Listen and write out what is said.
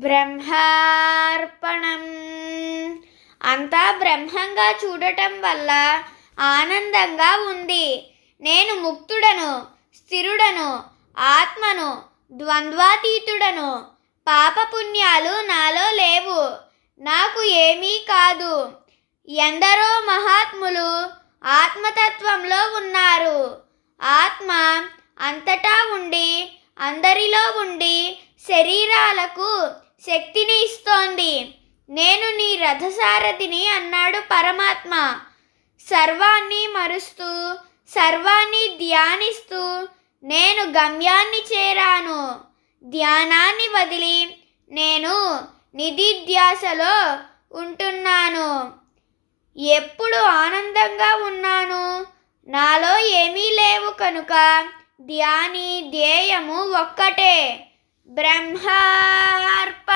బ్రహ్మార్పణం. అంతా బ్రహ్మంగా చూడటం వల్ల ఆనందంగా ఉంది. నేను ముక్తుడను, స్థిరుడను, ఆత్మను, ద్వంద్వాతీతుడను. పాపపుణ్యాలు నాలో లేవు, నాకు ఏమీ కాదు. ఎందరో మహాత్ములు ఆత్మతత్వంలో ఉన్నారు. ఆత్మ అంతటా ఉండి, అందరిలో ఉండి శరీరాలకు శక్తిని ఇస్తోంది. నేను నీ రథసారథిని అన్నాడు పరమాత్మ. సర్వాన్ని మరుస్తూ, సర్వాన్ని ధ్యానిస్తూ నేను గమ్యాన్ని చేరాను. ధ్యానాన్ని వదిలి నేను నిధిధ్యాసలో ఉంటున్నాను. ఎప్పుడు ఆనందంగా ఉన్నాను. నాలో ఏమీ లేవు కనుక ధ్యాని ధ్యేయము ఒక్కటే. బ్రహ్మార్పణం.